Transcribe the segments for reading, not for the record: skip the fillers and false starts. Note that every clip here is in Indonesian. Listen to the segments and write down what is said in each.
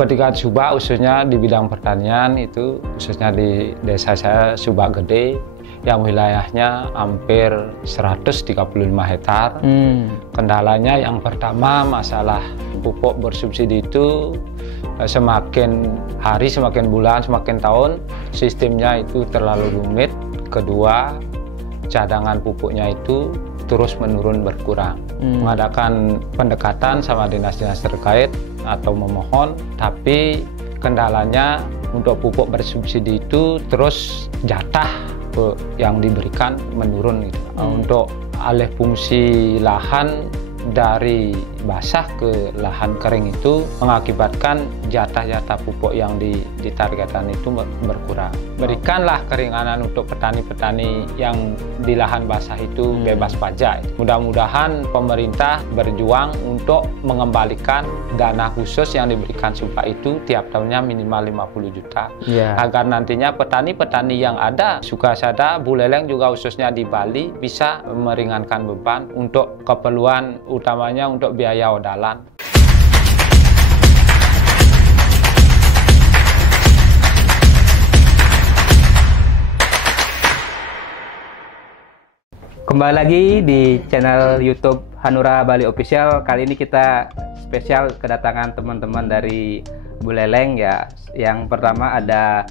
kepentingan Subak khususnya di bidang pertanian itu khususnya di desa saya Subak Gede yang wilayahnya hampir 135 hektar. Kendalanya yang pertama masalah pupuk bersubsidi itu semakin hari, semakin bulan, semakin tahun sistemnya itu terlalu rumit. Kedua, cadangan pupuknya itu terus menurun berkurang. Mengadakan pendekatan sama dinas-dinas terkait atau memohon, tapi kendalanya untuk pupuk bersubsidi itu terus jatah yang diberikan menurun gitu. Untuk alih fungsi lahan dari basah ke lahan kering itu mengakibatkan jatah-jatah pupuk yang ditargetkan itu berkurang. Berikanlah keringanan untuk petani-petani yang di lahan basah itu bebas pajak. Mudah-mudahan pemerintah berjuang untuk mengembalikan dana khusus yang diberikan Subak itu tiap tahunnya minimal 50 juta. Agar nantinya petani-petani yang ada Sukasada, Buleleng juga khususnya di Bali bisa meringankan beban untuk keperluan utamanya untuk biaya odalan. Kembali lagi di channel YouTube Hanura Bali Official. Kali ini kita spesial kedatangan teman-teman dari Buleleng ya. Yang pertama ada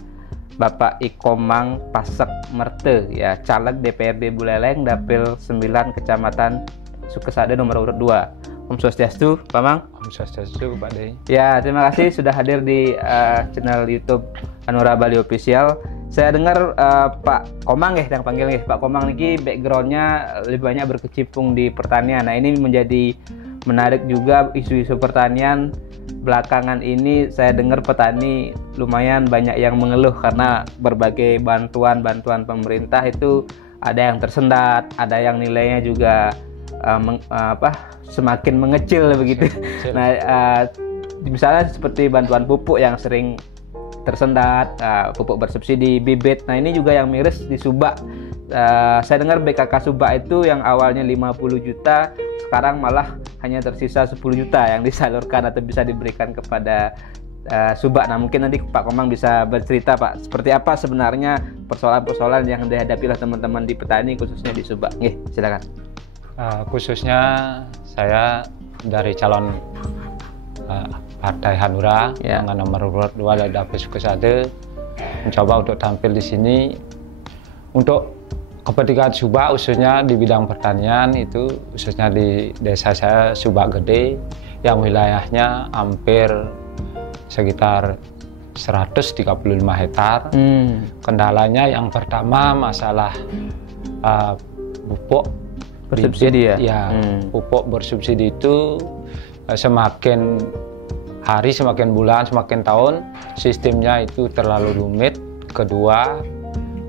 Bapak Ikomang Pasek Merte ya, caleg DPRD Buleleng, Dapil 9 Kecamatan Sukasada nomor urut 2. Om Swastiastu, Pak Mang. Om Swastiastu, Pak Dey. Ya, terima kasih sudah hadir di channel YouTube Hanura Bali Official. Saya dengar Pak Komang ya, yang panggil ya, Pak Komang ini backgroundnya lebih banyak berkecimpung di pertanian. Nah, ini menjadi menarik juga isu-isu pertanian. Belakangan ini saya dengar petani lumayan banyak yang mengeluh karena berbagai bantuan pemerintah itu ada yang tersendat, ada yang nilainya juga semakin mengecil begitu. Nah, misalnya seperti bantuan pupuk yang sering tersendat, pupuk bersubsidi, bibit. Nah, ini juga yang miris di Subak. Saya dengar BKK Subak itu yang awalnya 50 juta, sekarang malah hanya tersisa 10 juta yang disalurkan atau bisa diberikan kepada Subak. Nah, mungkin nanti Pak Komang bisa bercerita, Pak, seperti apa sebenarnya persoalan-persoalan yang dihadapi oleh teman-teman di petani khususnya di Subak. Silakan. Khususnya saya dari calon Partai Hanura dengan nomor urut 2 dari Dapil Sukasada mencoba untuk tampil di sini untuk kepentingan Subak khususnya di bidang pertanian itu khususnya di desa saya Subak Gede yang wilayahnya hampir sekitar 135 hektar. Kendalanya yang pertama masalah pupuk bersubsidi pupuk bersubsidi itu semakin hari, semakin bulan, semakin tahun sistemnya itu terlalu rumit. Kedua,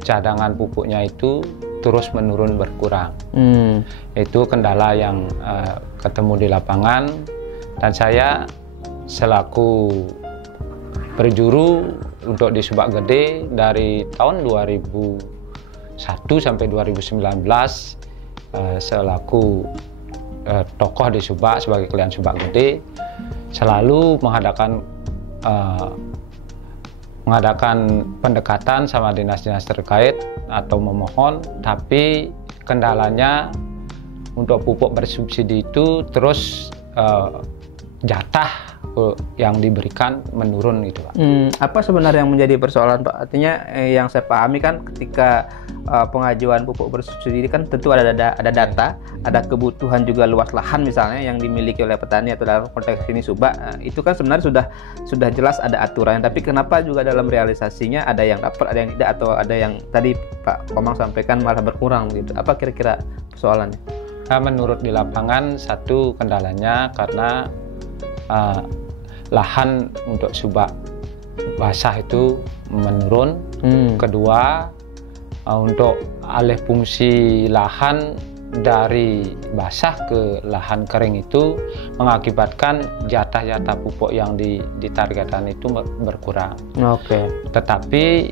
cadangan pupuknya itu terus menurun berkurang. Itu kendala yang ketemu di lapangan, dan saya selaku berjuru untuk di Subak Gede dari tahun 2001 sampai 2019 selaku tokoh di Subak sebagai klien Subak Gede selalu mengadakan pendekatan sama dinas-dinas terkait atau memohon, tapi kendalanya untuk pupuk bersubsidi itu terus jatah yang diberikan menurun gitu, Pak. Apa sebenarnya yang menjadi persoalan, Pak? Artinya yang saya pahami kan ketika pengajuan pupuk bersubsidi kan tentu ada data, ada kebutuhan juga luas lahan misalnya yang dimiliki oleh petani atau dalam konteks ini Subak. Itu kan sebenarnya sudah jelas ada aturannya, tapi kenapa juga dalam realisasinya ada yang dapat, ada yang tidak, atau ada yang tadi Pak Komang sampaikan malah berkurang gitu. Apa kira-kira persoalannya? Menurut di lapangan, satu kendalanya karena lahan untuk Subak basah itu menurun. Kedua, untuk alih fungsi lahan dari basah ke lahan kering itu mengakibatkan jatah-jatah pupuk yang ditargetkan itu berkurang. Tetapi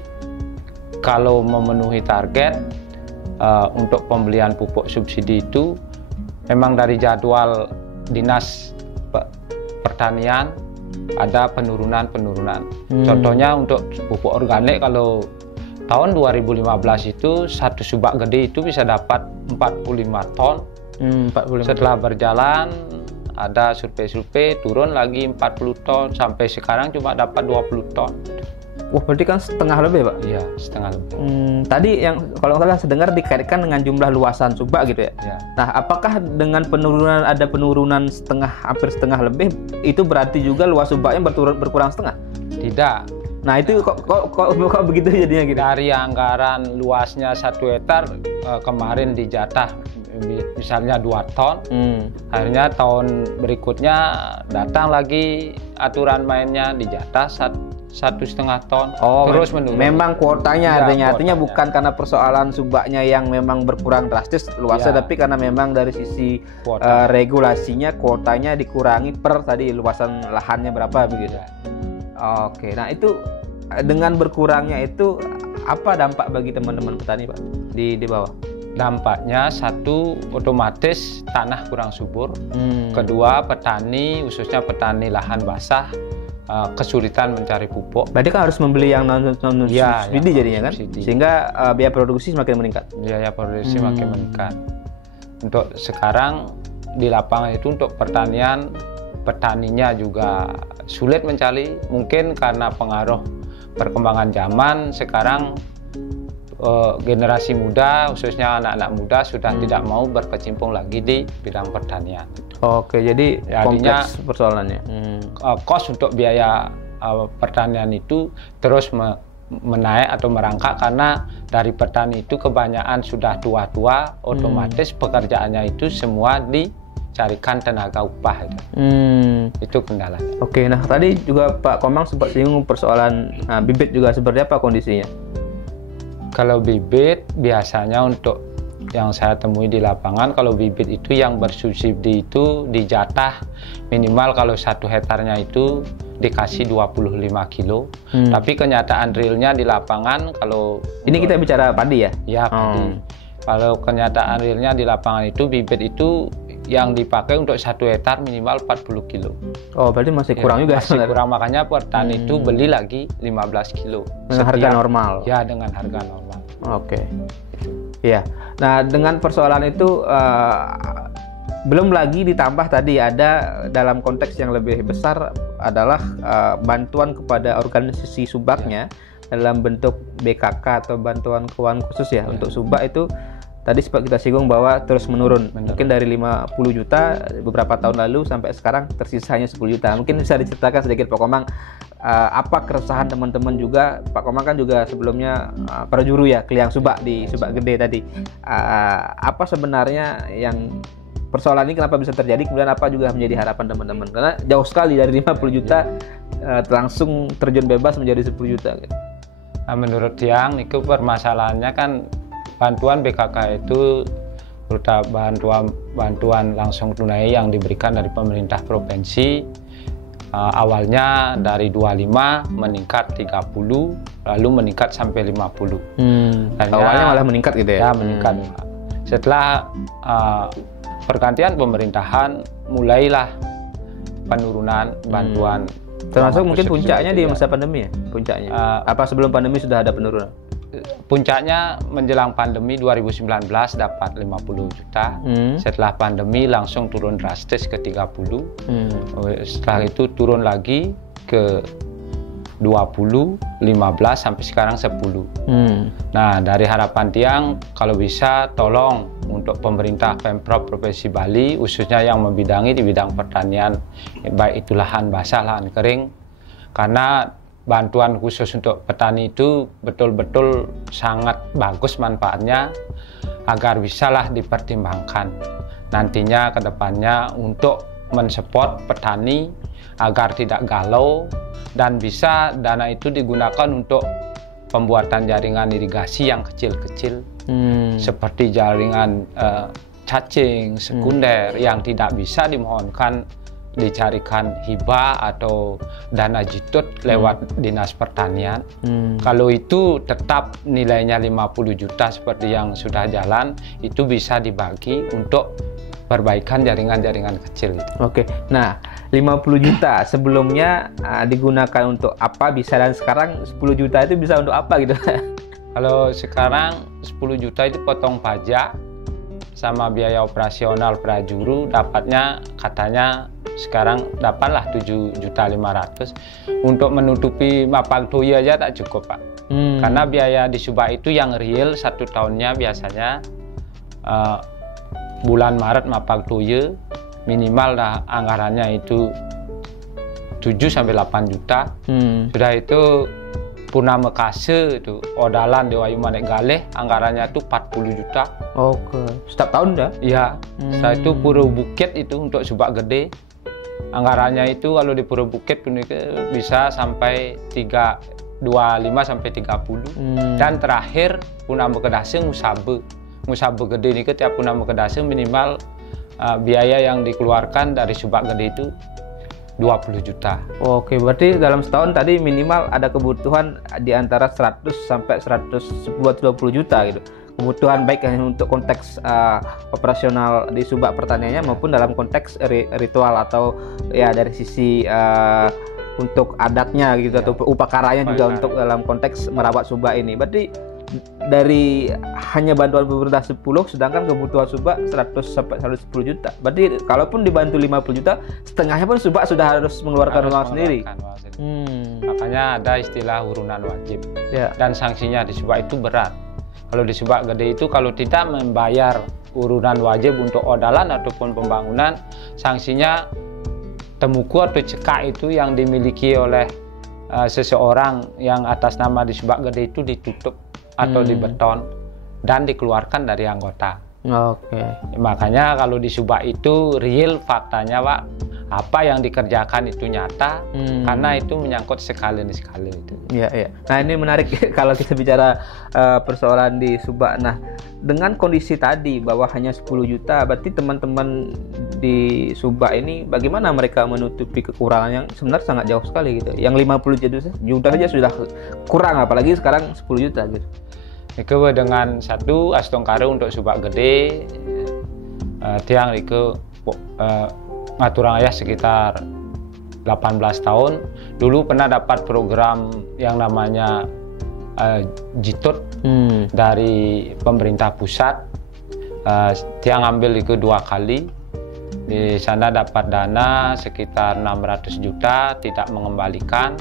kalau memenuhi target untuk pembelian pupuk subsidi itu memang dari jadwal dinas pertanian ada penurunan. Contohnya untuk pupuk organik, kalau tahun 2015 itu satu subak gede itu bisa dapat 45 ton. 45. Setelah berjalan ada survei turun lagi 40 ton, sampai sekarang cuma dapat 20 ton. Wah, berarti kan setengah lebih, Pak? Iya, setengah lebih. Tadi yang kalau nggak salah dengar dikaitkan dengan jumlah luasan subak gitu ya? Ya. Nah, apakah dengan ada penurunan hampir setengah lebih, itu berarti juga luas subaknya berkurang setengah? Tidak. Nah, itu kok begitu jadinya gitu? Dari anggaran luasnya 1 hektar kemarin dijatah misalnya 2 ton, akhirnya tahun berikutnya datang lagi aturan mainnya dijatah 1,5 ton. Terus menurun. Memang kuotanya ya, artinya bukan karena persoalan subaknya yang memang berkurang drastis luasnya, tapi karena memang dari sisi regulasinya kuotanya dikurangi per tadi luasan lahannya berapa begitu. Oke, nah itu dengan berkurangnya itu apa dampak bagi teman-teman petani, Pak, di bawah? Dampaknya satu, otomatis tanah kurang subur. Kedua, petani khususnya petani lahan basah kesulitan mencari pupuk. Berarti kan harus membeli yang non subsidi jadinya kan? Subsidi. Sehingga biaya produksi semakin meningkat. Biaya produksi makin meningkat. Untuk sekarang di lapangan itu untuk pertanian, petaninya juga sulit mencari, mungkin karena pengaruh perkembangan zaman. Sekarang generasi muda, khususnya anak-anak muda sudah tidak mau berkecimpung lagi di bidang pertanian. Oke, jadi kompleks persoalannya. Kos untuk biaya pertanian itu terus menaik atau merangkak karena dari petani itu kebanyakan sudah tua-tua, otomatis pekerjaannya itu semua dicarikan tenaga upah itu. Itu kendala. Oke, nah tadi juga Pak Komang sempat singgung persoalan bibit juga, seperti apa kondisinya? Kalau bibit biasanya untuk yang saya temui di lapangan, kalau bibit itu yang bersubsidi itu dijatah minimal kalau 1 hektarnya itu dikasih 25 kilo. Tapi kenyataan realnya di lapangan, kalau ini kita bicara padi ya? Ya, padi. Kalau kenyataan realnya di lapangan itu bibit itu yang dipakai untuk 1 hektar minimal 40 kilo. Oh, berarti masih kurang juga. Masih kurang, makanya petani itu beli lagi 15 kilo. Dengan harga normal? Ya, dengan harga normal. Oke. Iya. Nah, dengan persoalan itu belum lagi ditambah tadi ada dalam konteks yang lebih besar adalah bantuan kepada organisasi subaknya dalam bentuk BKK atau bantuan keuangan khusus ya. Untuk subak itu tadi sempat kita singgung bahwa terus menurun. Mungkin dari 50 juta beberapa tahun lalu sampai sekarang tersisa hanya 10 juta. Mungkin bisa diceritakan sedikit Pak Komang, apa keresahan teman-teman juga. Pak Komang kan juga sebelumnya perjuru ya, Kliang Subak di Subak Gede tadi. Apa sebenarnya yang persoalan ini kenapa bisa terjadi, kemudian apa juga menjadi harapan teman-teman? Karena jauh sekali dari 50 juta langsung terjun bebas menjadi 10 juta. Nah, menurut Tiang itu permasalahannya kan bantuan BKK itu berupa bantuan langsung tunai yang diberikan dari pemerintah provinsi. Awalnya dari 25 meningkat 30, lalu meningkat sampai 50. Awalnya malah meningkat gitu ya? Ya, meningkat. Setelah pergantian pemerintahan, mulailah penurunan bantuan. Termasuk mungkin puncaknya di masa pandemi ya? Puncaknya? Apa sebelum pandemi sudah ada penurunan? Puncaknya menjelang pandemi 2019 dapat 50 juta. Setelah pandemi langsung turun drastis ke 30. Setelah itu turun lagi ke 20, 15 sampai sekarang 10. Nah, dari harapan Tiang kalau bisa tolong untuk pemerintah Pemprov Provinsi Bali khususnya yang membidangi di bidang pertanian, baik itu lahan basah, lahan kering, karena bantuan khusus untuk petani itu betul-betul sangat bagus manfaatnya, agar bisalah dipertimbangkan nantinya ke depannya untuk mensupport petani agar tidak galau, dan bisa dana itu digunakan untuk pembuatan jaringan irigasi yang kecil-kecil, seperti jaringan cacing sekunder yang tidak bisa dimohonkan dicarikan hibah atau dana jitut lewat dinas pertanian. Kalau itu tetap nilainya 50 juta seperti yang sudah jalan, itu bisa dibagi untuk perbaikan jaringan-jaringan kecil. Oke, nah 50 juta. Sebelumnya digunakan untuk apa bisa, dan sekarang 10 juta itu bisa untuk apa gitu? Kalau sekarang 10 juta itu potong pajak sama biaya operasional prajuru, dapatnya katanya sekarang dapatlah 7.500.000. Untuk menutupi Mapag Toye aja tak cukup, Pak. Karena biaya di Subak itu yang real satu tahunnya biasanya bulan Maret Mapag Toye minimal dah anggarannya itu 7-8 juta. Sudah itu Purnama Kase itu Odalan Dewa Ayu Manek Galeh anggarannya itu 40 juta. Oke. Setiap tahun dah? Iya. Setelah itu Pura Bukit itu untuk Subak Gede anggarannya itu kalau di Pura Bukit bisa sampai 25 sampai 30. Dan terakhir Purnama Kedase Ngusabe Gede ini tiap Purnama Kedase minimal biaya yang dikeluarkan dari Subak Gede itu 20 juta. Oke, berarti dalam setahun tadi minimal ada kebutuhan di antara 100 sampai 120 juta gitu. Kebutuhan baik untuk konteks operasional di Subak pertaniannya maupun dalam konteks ritual atau ya dari sisi untuk adatnya gitu, atau upacaranya juga untuk dalam konteks merawat Subak ini. Berarti dari hanya bantuan pemerintah 10, sedangkan kebutuhan Subak 100 sampai 110 juta. Berarti kalaupun dibantu 50 juta, setengahnya pun Subak sudah harus mengeluarkan uang sendiri. Makanya ada istilah urunan wajib. Dan sanksinya di Subak itu berat. Kalau di Subak Gede itu kalau tidak membayar urunan wajib untuk odalan ataupun pembangunan, sanksinya temuku atau cekak itu yang dimiliki oleh seseorang yang atas nama di Subak Gede itu ditutup atau dibeton dan dikeluarkan dari anggota. Oke. Makanya kalau di Subak itu real faktanya, Pak, apa yang dikerjakan itu nyata karena itu menyangkut sekali itu. Iya. Nah, ini menarik kalau kita bicara persoalan di Subak. Nah, dengan kondisi tadi bahwa hanya 10 juta, berarti teman-teman di Subak ini bagaimana mereka menutupi kekurangan yang sebenarnya sangat jauh sekali gitu. Yang 50 juta saja sudah kurang, apalagi sekarang 10 juta gitu. Itu dengan satu Astongkare untuk Subak Gede tiang itu ngaturang ayah sekitar 18 tahun. Dulu pernah dapat program yang namanya Jitut dari pemerintah pusat. Tiang ambil itu 2 kali. Di sana dapat dana sekitar 600 juta, tidak mengembalikan.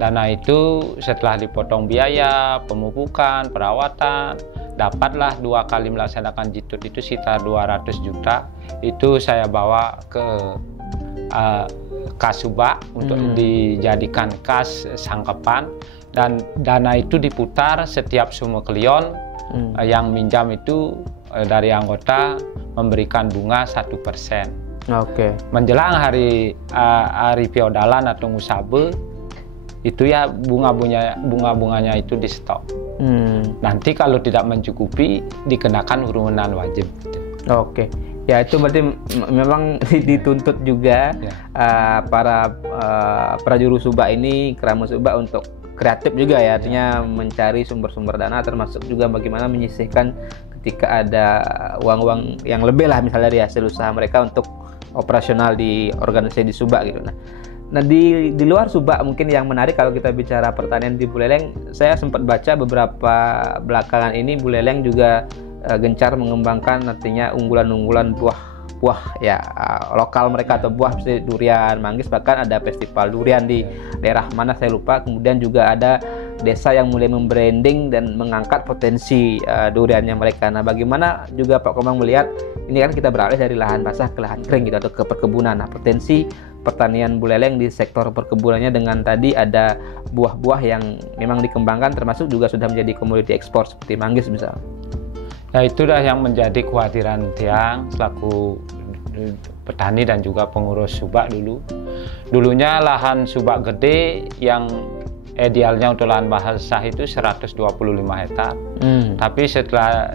Dana itu setelah dipotong biaya, pemupukan, perawatan, dapatlah 2 kali melaksanakan Jitut itu sekitar 200 juta. Itu saya bawa ke kas Subak untuk dijadikan kas sangkepan, dan dana itu diputar setiap Sumekelion yang minjam itu dari anggota memberikan bunga 1%. Oke. Menjelang hari Piodalan atau Ngusabe itu ya bunga-bunganya itu di stop. Nanti kalau tidak mencukupi dikenakan urunan wajib. Oke. Ya, itu berarti memang dituntut juga para prajuru Subak ini, keramu Subak, untuk kreatif juga ya, artinya mencari sumber-sumber dana, termasuk juga bagaimana menyisihkan ketika ada uang-uang yang lebih lah misalnya dari hasil usaha mereka untuk operasional di organisasi di Subak gitu. Nah, di luar Subak mungkin yang menarik kalau kita bicara pertanian di Buleleng, saya sempat baca beberapa belakangan ini Buleleng juga gencar mengembangkan artinya unggulan-unggulan buah ya lokal mereka, atau buah seperti durian, manggis, bahkan ada festival durian di daerah mana saya lupa. Kemudian juga ada desa yang mulai membranding dan mengangkat potensi duriannya mereka. Nah, bagaimana juga Pak Komang melihat ini, kan kita beralih dari lahan basah ke lahan kering gitu, atau ke perkebunan. Nah, potensi pertanian Buleleng di sektor perkebunannya dengan tadi ada buah-buah yang memang dikembangkan, termasuk juga sudah menjadi komoditi ekspor seperti manggis misalnya. Nah, itulah yang menjadi kekhawatiran Tiang selaku petani dan juga pengurus Subak dulu. Dulunya lahan Subak Gede yang idealnya untuk lahan basah itu 125 hektar. Tapi setelah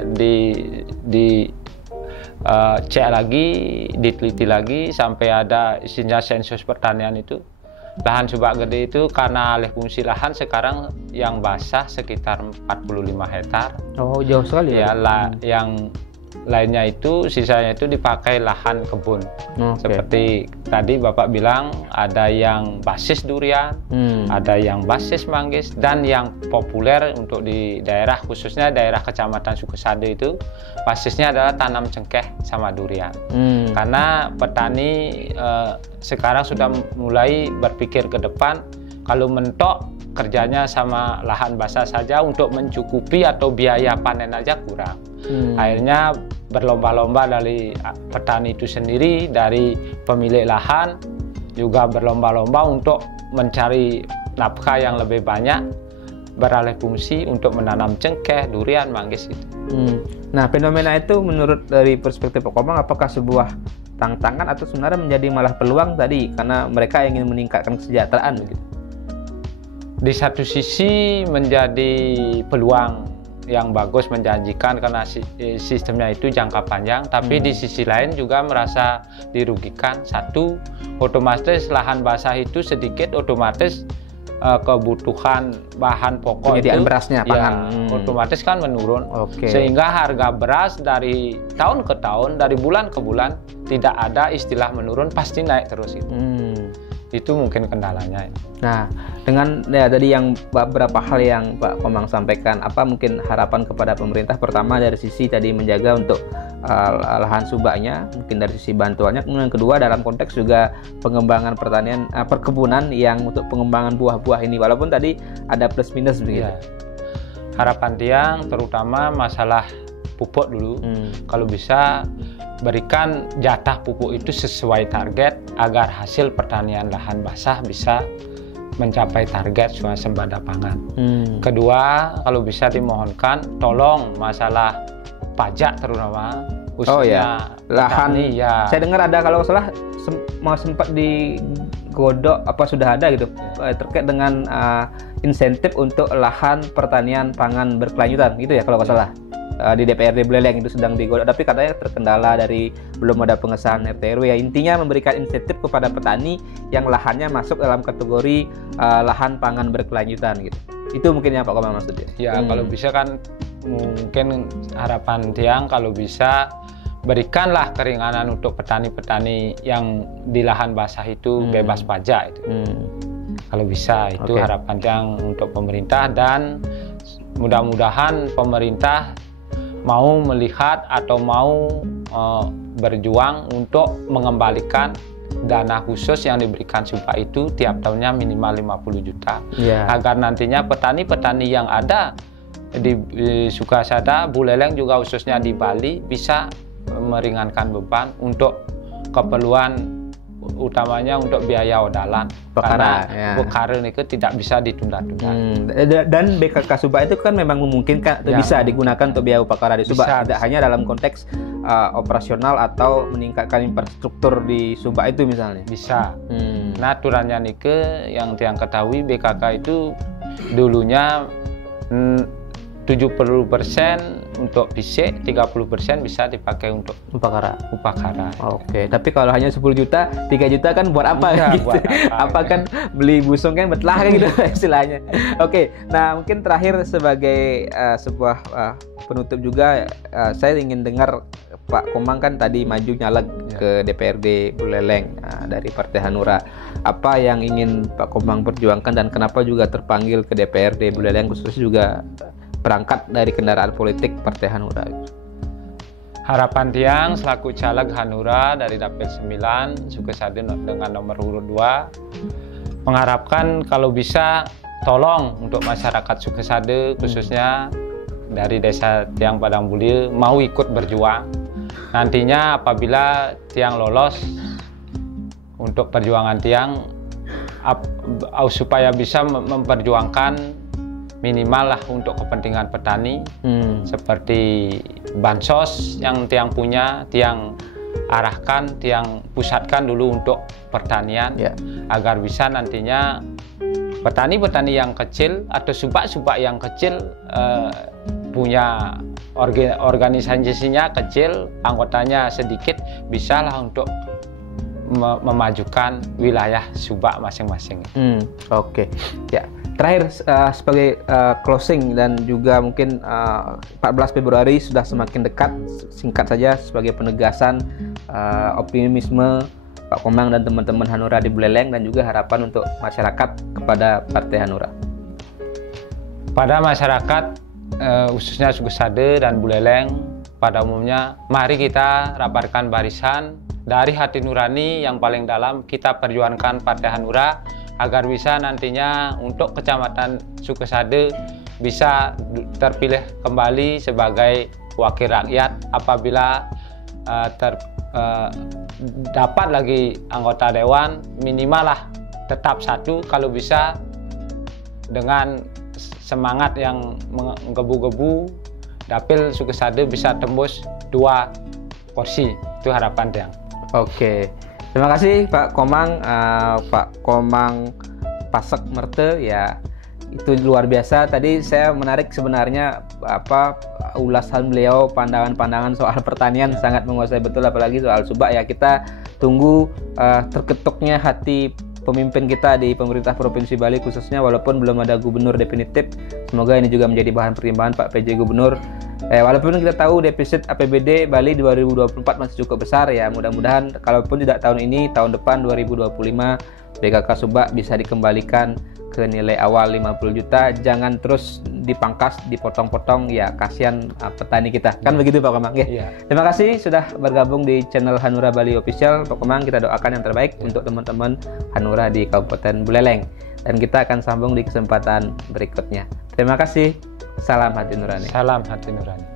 cek lagi, diteliti lagi, sampai ada isinya sensus pertanian itu, lahan Subak Gede itu karena alih fungsi lahan sekarang yang basah sekitar 45 hektar. Oh, jauh sekali ya. Yang lainnya itu sisanya itu dipakai lahan kebun. Seperti tadi Bapak bilang ada yang basis durian, ada yang basis manggis, dan yang populer untuk di daerah khususnya daerah Kecamatan Sukesade itu basisnya adalah tanam cengkeh sama durian. Karena petani sekarang sudah mulai berpikir ke depan, kalau mentok kerjanya sama lahan basah saja untuk mencukupi atau biaya panen aja kurang. Akhirnya berlomba-lomba dari petani itu sendiri, dari pemilik lahan juga berlomba-lomba untuk mencari nafkah yang lebih banyak, beralih fungsi untuk menanam cengkeh, durian, manggis itu. Nah, fenomena itu menurut dari perspektif Pak Komang apakah sebuah tantangan atau sebenarnya menjadi malah peluang tadi karena mereka ingin meningkatkan kesejahteraan begitu? Di satu sisi menjadi peluang yang bagus, menjanjikan karena sistemnya itu jangka panjang, tapi di sisi lain juga merasa dirugikan. Satu, otomatis lahan basah itu sedikit, otomatis kebutuhan bahan pokok penyediaan itu berasnya, pangan, otomatis kan menurun. Sehingga harga beras dari tahun ke tahun, dari bulan ke bulan tidak ada istilah menurun, pasti naik terus itu. Itu mungkin kendalanya. Nah, dengan tadi yang beberapa hal yang Pak Komang sampaikan, apa mungkin harapan kepada pemerintah? Pertama dari sisi tadi menjaga untuk lahan subaknya, mungkin dari sisi bantuannya. Kemudian kedua dalam konteks juga pengembangan pertanian, perkebunan yang untuk pengembangan buah-buah ini, walaupun tadi ada plus minus begitu. Harapan Tiang terutama masalah pupuk dulu. Kalau bisa berikan jatah pupuk itu sesuai target agar hasil pertanian lahan basah bisa mencapai target swasembada pangan. Kedua, kalau bisa dimohonkan tolong masalah pajak terutama khususnya lahan. petani, Saya dengar ada kalau salah sempat digodok apa sudah ada gitu terkait dengan insentif untuk lahan pertanian pangan berkelanjutan gitu ya kalau nggak salah. Di DPRD Buleleng itu sedang digodok, tapi katanya terkendala dari belum ada pengesahan RT/RW ya. Intinya memberikan insentif kepada petani yang lahannya masuk dalam kategori lahan pangan berkelanjutan gitu. Itu mungkin yang Pak Komang maksudnya. Ya, kalau bisa kan mungkin harapan Tiang kalau bisa berikanlah keringanan untuk petani-petani yang di lahan basah itu bebas pajak itu. Kalau bisa itu harapan Tiang untuk pemerintah, dan mudah-mudahan pemerintah mau melihat atau mau berjuang untuk mengembalikan dana khusus yang diberikan Subak itu tiap tahunnya minimal 50 juta agar nantinya petani-petani yang ada di Sukesade, Buleleng juga khususnya di Bali bisa meringankan beban untuk keperluan utamanya untuk biaya odalan, karena bekaren itu tidak bisa ditunda-tunda. Dan BKK Subak itu kan memang memungkinkan bisa digunakan untuk biaya upakara di Subak, tidak hanya dalam konteks operasional atau meningkatkan infrastruktur di Subak itu misalnya. Bisa. Nah, aturannya nike yang Tiang ketahui BKK itu dulunya 70% untuk fisik, 30% bisa dipakai untuk upakara. Tapi kalau hanya 10 juta, 3 juta kan buat apa gitu? Buat apa kan beli busung kan betlah gitu istilahnya. Nah mungkin terakhir sebagai sebuah penutup juga, saya ingin dengar Pak Komang kan tadi maju nyaleg ke DPRD Buleleng dari Partai Hanura. Apa yang ingin Pak Komang perjuangkan dan kenapa juga terpanggil ke DPRD Buleleng, khususnya juga berangkat dari kendaraan politik Partai Hanura? Harapan Tiang selaku caleg Hanura dari Dapil 9 Sukesade dengan nomor urut 2 mengharapkan kalau bisa tolong untuk masyarakat Sukesade khususnya dari desa Tiang Padang Buli mau ikut berjuang. Nantinya apabila Tiang lolos untuk perjuangan Tiang supaya bisa memperjuangkan minimal lah untuk kepentingan petani, seperti bansos yang Tiang punya, Tiang arahkan, Tiang pusatkan dulu untuk pertanian, agar bisa nantinya petani-petani yang kecil atau subak-subak yang kecil punya organisasinya kecil, anggotanya sedikit, bisalah untuk memajukan wilayah Subak masing-masing. Terakhir sebagai closing dan juga mungkin 14 Februari sudah semakin dekat, singkat saja sebagai penegasan optimisme Pak Komang dan teman-teman Hanura di Buleleng dan juga harapan untuk masyarakat kepada Partai Hanura. Pada masyarakat khususnya Suku Sade dan Buleleng pada umumnya, mari kita rapatkan barisan dari hati nurani yang paling dalam, kita perjuangkan Partai Hanura agar bisa nantinya untuk Kecamatan Sukesade bisa terpilih kembali sebagai wakil rakyat apabila dapat lagi anggota dewan minimal lah tetap 1, kalau bisa dengan semangat yang menggebu-gebu dapil Sukesade bisa tembus 2 kursi, itu harapan Tiang. Oke. Terima kasih Pak Komang, Pak Komang Pasek Merte, ya itu luar biasa. Tadi saya menarik sebenarnya ulasan beliau, pandangan-pandangan soal pertanian sangat menguasai betul, apalagi soal subak ya. Kita tunggu terketuknya hati pemimpin kita di pemerintah Provinsi Bali khususnya, walaupun belum ada gubernur definitif. Semoga ini juga menjadi bahan pertimbangan Pak PJ Gubernur. Walaupun kita tahu defisit APBD Bali 2024 masih cukup besar ya, mudah-mudahan kalaupun tidak tahun ini, tahun depan 2025 BKK Subak bisa dikembalikan ke nilai awal 50 juta, jangan terus dipangkas, dipotong-potong ya, kasihan petani kita. Kan begitu Pak Komang ya. Ya. Terima kasih sudah bergabung di channel Hanura Bali Official. Pak Komang, kita doakan yang terbaik untuk teman-teman Hanura di Kabupaten Buleleng, dan kita akan sambung di kesempatan berikutnya. Terima kasih. Salam hati nurani. Salam hati nurani.